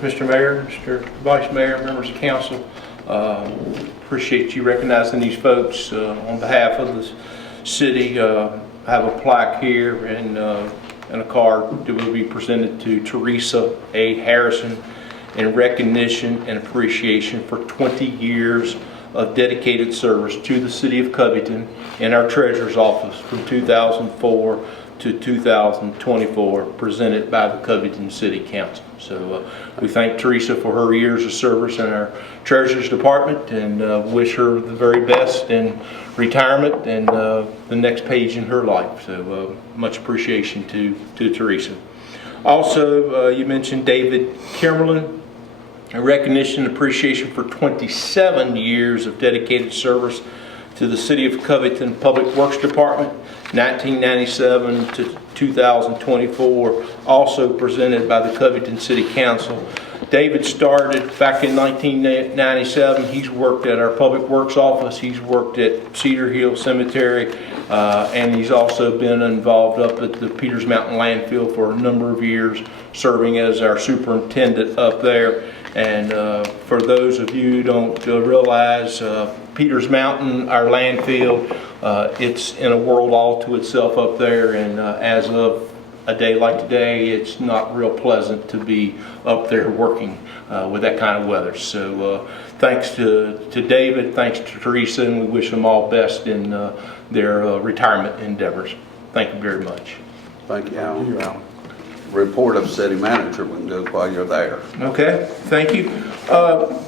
Mr. Mayor, Mr. Vice Mayor, members of council. Appreciate you recognizing these folks on behalf of the city. I have a plaque here and a card that will be presented to Theresa A. Harrison in recognition and appreciation for 20 years of dedicated service to the city of Covington in our treasurer's office from 2004 to 2024, presented by the Covington City Council. So we thank Theresa for her years of service in our treasurer's department and wish her the very best in retirement and the next page in her life. So much appreciation to Theresa. Also, you mentioned David Kimberlin. A recognition and appreciation for 27 years of dedicated service to the City of Covington Public Works Department, 1997 to 2024, also presented by the Covington City Council. David started back in 1997. He's worked at our Public Works office. He's worked at Cedar Hill Cemetery, and he's also been involved up at the Peters Mountain Landfill for a number of years, serving as our superintendent up there. And for those of you who don't realize, Peters Mountain, our landfill, it's in a world all to itself up there, and as of a day like today, it's not real pleasant to be up there working with that kind of weather. So thanks to David, thanks to Theresa, and we wish them all best in their retirement endeavors. Thank you very much. Thank you, Alan. Report of city manager, we can do it while you're there. Okay, thank you.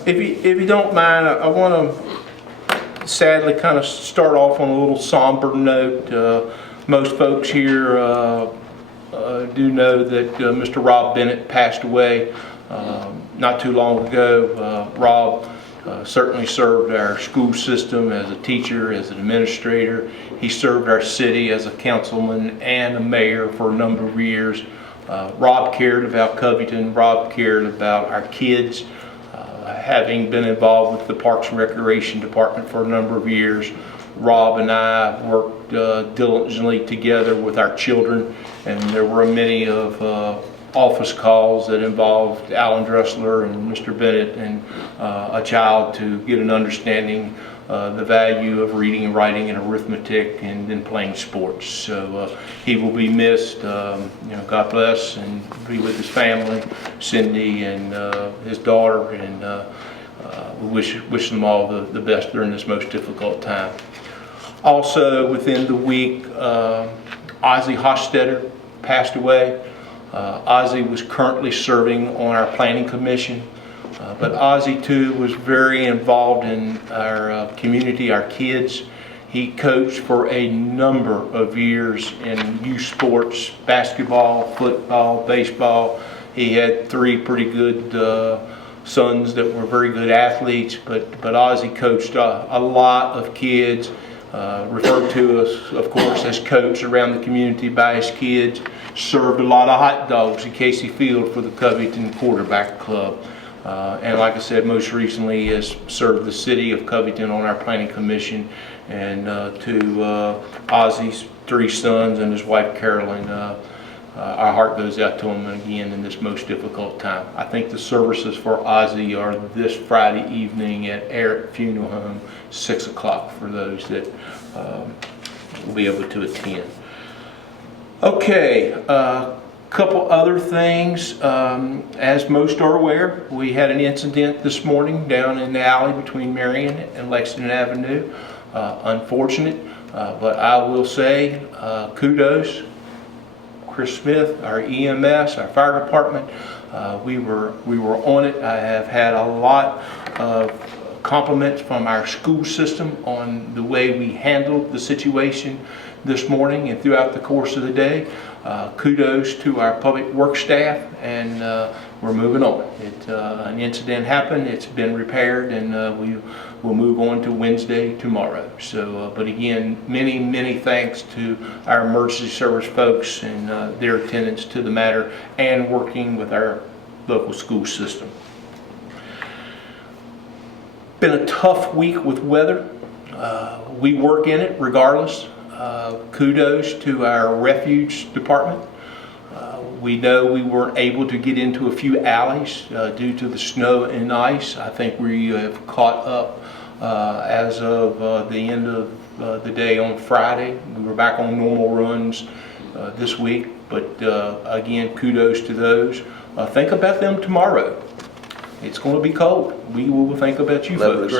If you don't mind, I want to sadly kind of start off on a little somber note. Most folks here do know that Mr. Rob Bennett passed away not too long ago. Rob certainly served our school system as a teacher, as an administrator. He served our city as a councilman and a mayor for a number of years. Rob cared about Covington. Rob cared about our kids. Having been involved with the Parks and Recreation Department for a number of years, Rob and I worked diligently together with our children, and there were many of office calls that involved Alan Dressler and Mr. Bennett and a child to get an understanding the value of reading, writing, and arithmetic, and then playing sports. So he will be missed. God bless, and be with his family, Cindy and his daughter, and we wish them all the best during this most difficult time. Also, within the week, Ozzie Hostetter passed away. Ozzie was currently serving on our planning commission. But Ozzie too was very involved in our community, our kids. He coached for a number of years in youth sports, basketball, football, baseball. He had three pretty good sons that were very good athletes, but Ozzie coached a lot of kids, referred to us, of course, as coach around the community by his kids, served a lot of hot dogs at Casey Field for the Covington Quarterback Club. And like I said, most recently has served the city of Covington on our planning commission. And to Ozzie's three sons and his wife Carolyn, our heart goes out to them again in this most difficult time. I think the services for Ozzie are this Friday evening at Eric Funeral Home, 6 o'clock for those that will be able to attend. Okay. Couple other things. As most are aware, we had an incident this morning down in the alley between Marion and Lexington Avenue. Unfortunate, but I will say kudos. Chris Smith, our EMS, our fire department, we were on it. I have had a lot of compliments from our school system on the way we handled the situation this morning and throughout the course of the day. Kudos to our public works staff, and we're moving on. An incident happened, it's been repaired, and we will move on to Wednesday tomorrow. So, but again, many thanks to our emergency service folks and their attendance to the matter and working with our local school system. Been a tough week with weather. We work in it regardless. Kudos to our refuge department. We know we weren't able to get into a few alleys due to the snow and ice. I think we have caught up as of the end of the day on Friday. We were back on normal runs this week, but again, kudos to those. Think about them tomorrow. It's going to be cold. We will think about you folks.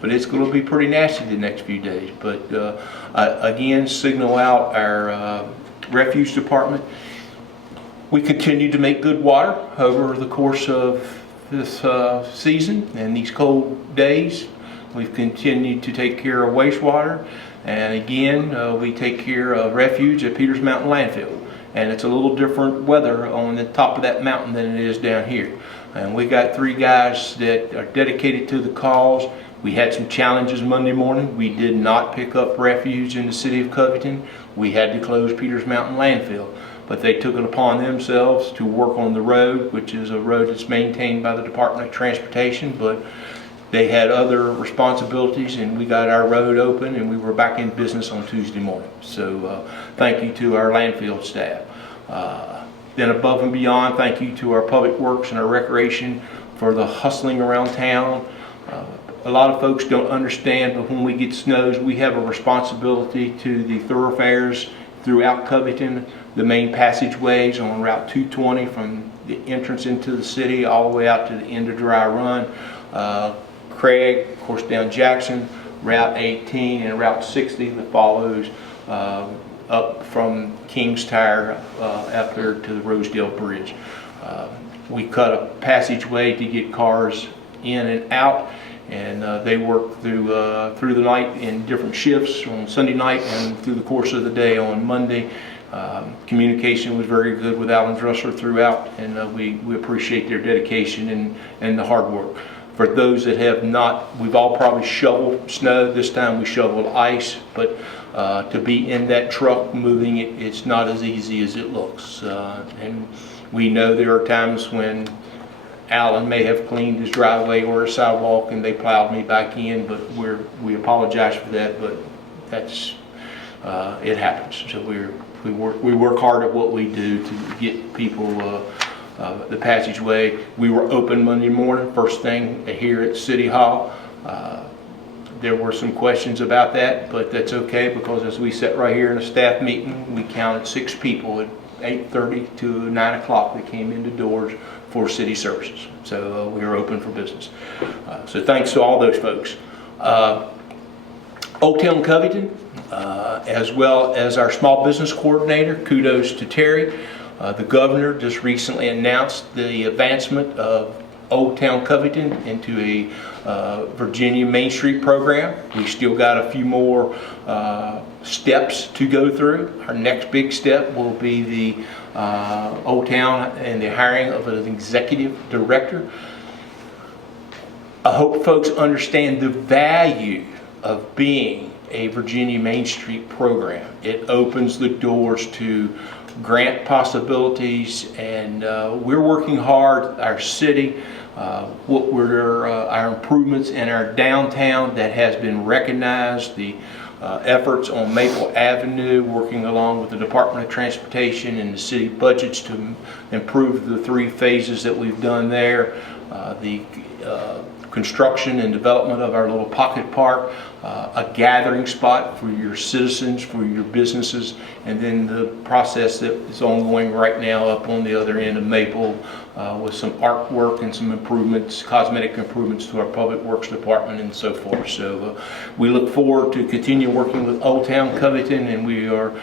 But it's going to be pretty nasty the next few days. But again, signal out our refuge department. We continue to make good water over the course of this season and these cold days. We've continued to take care of wastewater. And again, we take care of refuge at Peters Mountain Landfill. And it's a little different weather on the top of that mountain than it is down here. And we got 3 guys that are dedicated to the cause. We had some challenges Monday morning. We did not pick up refuge in the city of Covington. We had to close Peters Mountain Landfill. But they took it upon themselves to work on the road, which is a road that's maintained by the Department of Transportation. But they had other responsibilities, and we got our road open, and we were back in business on Tuesday morning. So thank you to our landfill staff. Then above and beyond, thank you to our public works and our recreation for the hustling around town. A lot of folks don't understand, but when we get snows, we have a responsibility to the thoroughfares throughout Covington, the main passageways on Route 220 from the entrance into the city all the way out to the end of Dry Run. Craig, of course, down Jackson, Route 18 and Route 60 that follows up from King's Tire up there to the Rosedale Bridge. We cut a passageway to get cars in and out, and they work through the night in different shifts on Sunday night and through the course of the day on Monday. Communication was very good with Alan Dressler throughout, and we appreciate their dedication and the hard work. For those that have not, we've all probably shoveled snow. This time we shoveled ice, but to be in that truck moving it, it's not as easy as it looks. And we know there are times when Alan may have cleaned his driveway or a sidewalk and they plowed me back in, but we apologize for that, but that's, it happens. So we work hard at what we do to get people the passageway. We were open Monday morning, first thing here at City Hall. There were some questions about that, but that's okay, because as we sat right here in a staff meeting, we counted 6 people at 8:30 to 9 o'clock that came into doors for city services. So we were open for business. So thanks to all those folks. Old Town Covington, as well as our small business coordinator, kudos to Terry. The governor just recently announced the advancement of Old Town Covington into a Virginia Main Street program. We still got a few more steps to go through. Our next big step will be the Old Town and the hiring of an executive director. I hope folks understand the value of being a Virginia Main Street program. It opens the doors to grant possibilities, and we're working hard. Our city, our improvements in our downtown that has been recognized, the efforts on Maple Avenue, working along with the Department of Transportation and the city budgets to improve the 3 phases that we've done there, the construction and development of our little pocket park, a gathering spot for your citizens, for your businesses, and then the process that is ongoing right now up on the other end of Maple with some artwork and some improvements, cosmetic improvements to our public works department and so forth. So we look forward to continue working with Old Town Covington, and we are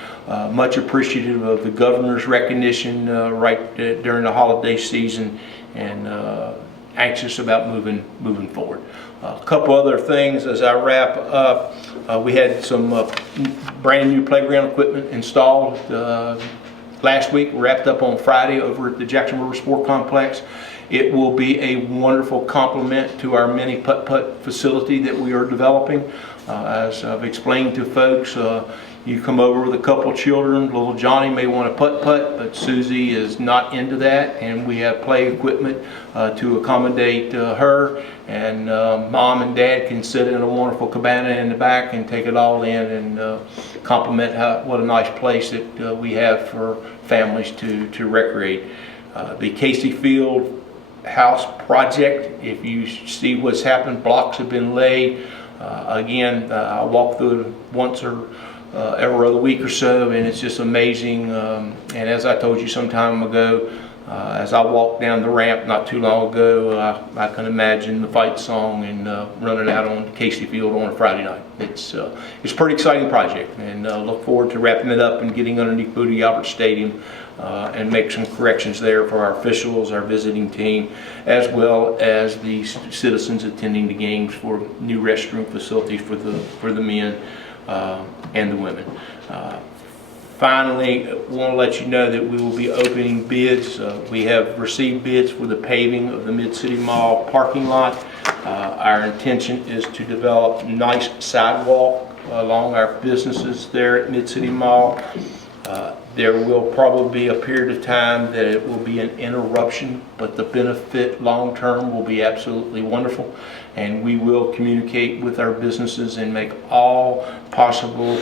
much appreciative of the governor's recognition right during the holiday season, and anxious about moving forward. A couple other things as I wrap up. We had some brand new playground equipment installed last week, wrapped up on Friday over at the Jackson River Sport Complex. It will be a wonderful complement to our mini putt-putt facility that we are developing. As I've explained to folks, you come over with a couple children, little Johnny may want to putt-putt, but Susie is not into that, and we have play equipment to accommodate her, and mom and dad can sit in a wonderful cabana in the back and take it all in and compliment what a nice place that we have for families to recreate. The Casey Field house project, if you see what's happened, blocks have been laid. Again, I walk through it once or every other week or so, and it's just amazing. And as I told you some time ago, as I walked down the ramp not too long ago, I can imagine the fight song and running out on Casey Field on a Friday night. It's a pretty exciting project, and look forward to wrapping it up and getting underneath Booty Albert Stadium and make some corrections there for our officials, our visiting team, as well as the citizens attending the games for new restroom facilities for the men and the women. Finally, I want to let you know that we will be opening bids. We have received bids for the paving of the Mid-City Mall parking lot. Our intention is to develop nice sidewalk along our businesses there at Mid-City Mall. There will probably be a period of time that it will be an interruption, but the benefit long-term will be absolutely wonderful. And we will communicate with our businesses and make all possible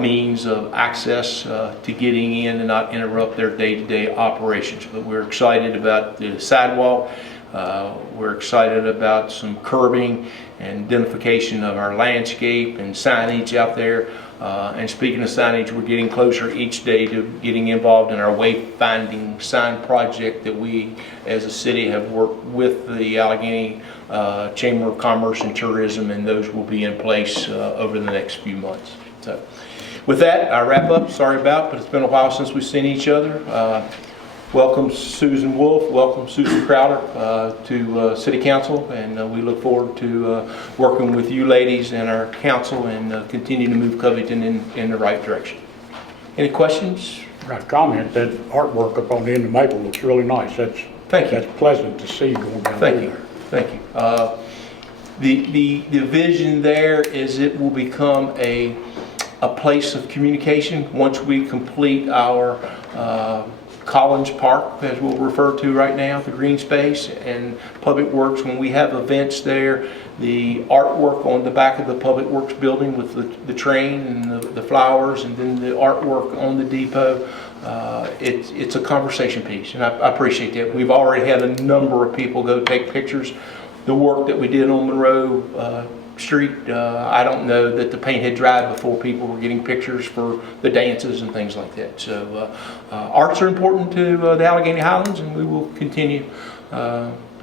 means of access to getting in and not interrupt their day-to-day operations. But we're excited about the sidewalk. We're excited about some curbing and identification of our landscape and signage out there. And speaking of signage, we're getting closer each day to getting involved in our wayfinding sign project that we as a city have worked with the Allegheny Chamber of Commerce and Tourism, and those will be in place over the next few months. So with that, I wrap up. Sorry but it's been a while since we've seen each other. Welcome Susan Wolf, welcome Susan Crowder to City Council, and we look forward to working with you ladies and our council and continue to move Covington in the right direction. Any questions? I got a comment that artwork up on the end of Maple looks really nice. Thank you. That's pleasant to see going down Thank there. you. Thank you. The vision there is it will become a place of communication once we complete our Collins Park, as we'll refer to right now, the green space, and Public Works. When we have events there, the artwork on the back of the Public Works building with the train and the flowers, and then the artwork on the depot, it's a conversation piece, and I appreciate that. We've already had a number of people go take pictures. The work that we did on Monroe Street, I don't know that the paint had dried before people were getting pictures for the dances and things like that. So arts are important to the Allegheny Highlands, and we will continue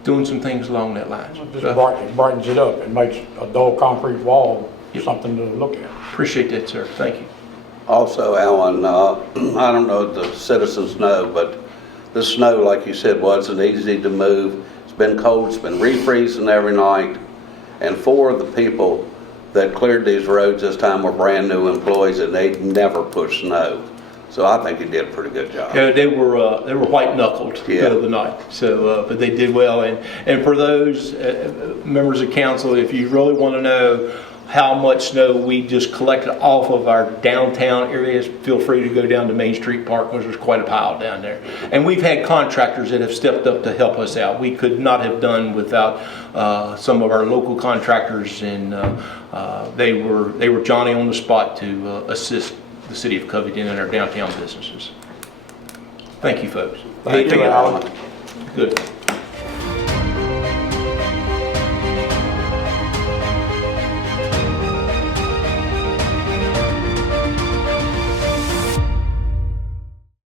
doing some things along that line. It just brightens it up and makes a dull concrete wall something to look at. Appreciate that, sir. Thank you. Also, Alan, I don't know if the citizens know, but the snow, like you said, wasn't easy to move. It's been cold, it's been refreezing every night. And 4 of the people that cleared these roads this time were brand new employees, and they'd never pushed snow. So I think he did a pretty good job. Yeah, they were white knuckled the other night. So, but they did well. And for those members of council, if you really want to know how much snow we just collected off of our downtown areas, feel free to go down to Main Street Park, because there's quite a pile down there. And we've had contractors that have stepped up to help us out. We could not have done without some of our local contractors, and they were Johnny on the spot to assist the city of Covington and our downtown businesses. Thank you, folks. Thank you, Alan. Good.